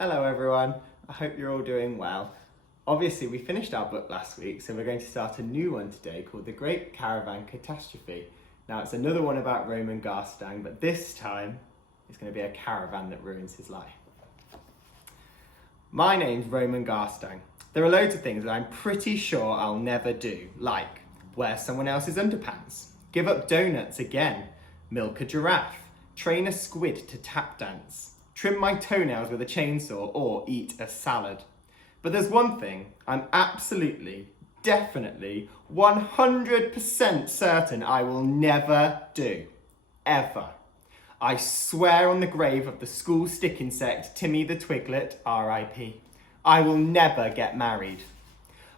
Hello everyone, I hope you're all doing well. Obviously we finished our book last week, so we're going to start a new one today called The Great Caravan Catastrophe. Now it's another one about Roman Garstang, but this time it's going to be a caravan that ruins his life. My name's Roman Garstang. There are loads of things that I'm pretty sure I'll never do, like wear someone else's underpants, give up donuts again, milk a giraffe, train a squid to tap dance, trim my toenails with a chainsaw, or eat a salad. But there's one thing I'm absolutely, definitely, 100% certain I will never do. Ever. I swear on the grave of the school stick insect Timmy the Twiglet, R.I.P. I will never get married.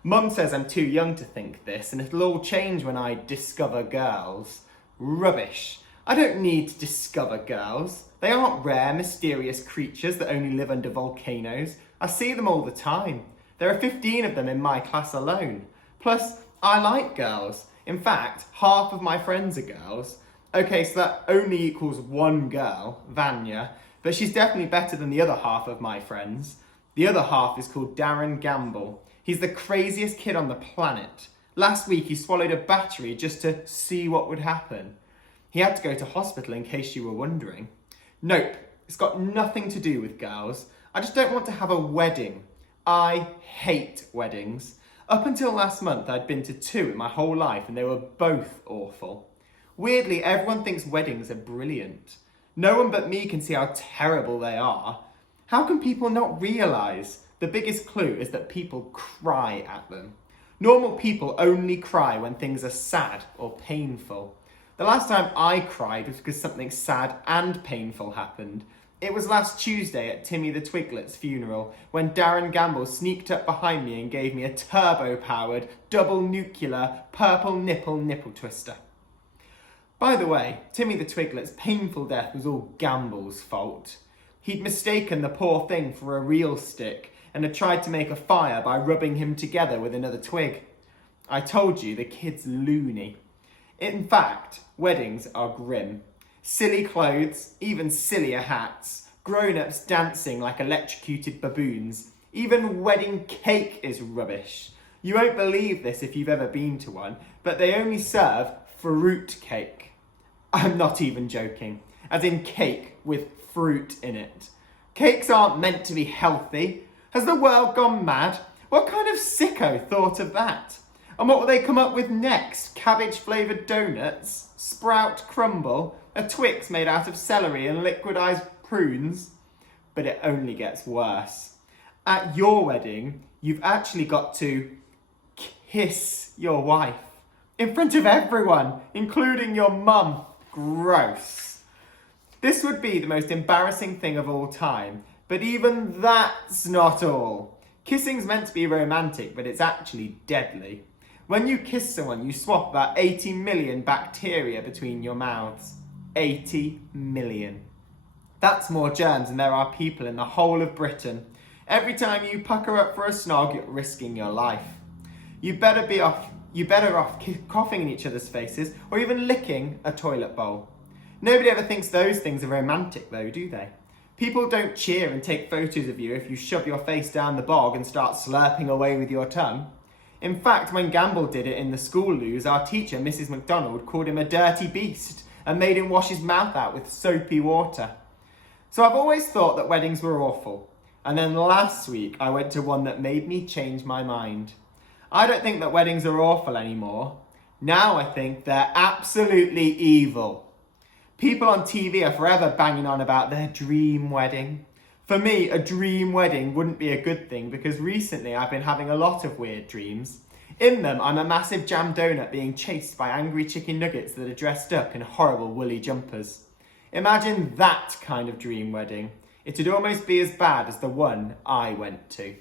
Mum says I'm too young to think this and it'll all change when I discover girls. Rubbish. I don't need to discover girls. They aren't rare, mysterious creatures that only live under volcanoes. I see them all the time. There are 15 of them in my class alone. Plus, I like girls. In fact, half of my friends are girls. Okay, so that only equals one girl, Vanya, but she's definitely better than the other half of my friends. The other half is called Darren Gamble. He's the craziest kid on the planet. Last week he swallowed a battery just to see what would happen. He had to go to hospital in case you were wondering. Nope, it's got nothing to do with girls. I just don't want to have a wedding. I hate weddings. Up until last month I'd been to 2 in my whole life and they were both awful. Weirdly, everyone thinks weddings are brilliant. No one but me can see how terrible they are. How can people not realise? The biggest clue is that people cry at them. Normal people only cry when things are sad or painful. The last time I cried was because something sad and painful happened. It was last Tuesday at Timmy the Twiglet's funeral when Darren Gamble sneaked up behind me and gave me a turbo-powered, double nuclear, purple nipple twister. By the way, Timmy the Twiglet's painful death was all Gamble's fault. He'd mistaken the poor thing for a real stick and had tried to make a fire by rubbing him together with another twig. I told you, the kid's loony. In fact, weddings are grim. Silly clothes, even sillier hats, grown-ups dancing like electrocuted baboons. Even wedding cake is rubbish. You won't believe this if you've ever been to one, but they only serve fruit cake. I'm not even joking, as in cake with fruit in it. Cakes aren't meant to be healthy. Has the world gone mad? What kind of sicko thought of that? And what will they come up with next? Cabbage-flavoured donuts? Sprout crumble? A Twix made out of celery and liquidised prunes? But it only gets worse. At your wedding, you've actually got to kiss your wife. In front of everyone, including your mum. Gross. This would be the most embarrassing thing of all time, but even that's not all. Kissing's meant to be romantic, but it's actually deadly. When you kiss someone, you swap about 80 million bacteria between your mouths. 80 million. That's more germs than there are people in the whole of Britain. Every time you pucker up for a snog, you're risking your life. You're better off coughing in each other's faces or even licking a toilet bowl. Nobody ever thinks those things are romantic though, do they? People don't cheer and take photos of you if you shove your face down the bog and start slurping away with your tongue. In fact, when Gamble did it in the school loos, our teacher, Mrs. MacDonald, called him a dirty beast and made him wash his mouth out with soapy water. So I've always thought that weddings were awful. And then last week, I went to one that made me change my mind. I don't think that weddings are awful anymore. Now I think they're absolutely evil. People on TV are forever banging on about their dream wedding. For me, a dream wedding wouldn't be a good thing because recently I've been having a lot of weird dreams. In them, I'm a massive jam donut being chased by angry chicken nuggets that are dressed up in horrible woolly jumpers. Imagine that kind of dream wedding. It'd almost be as bad as the one I went to.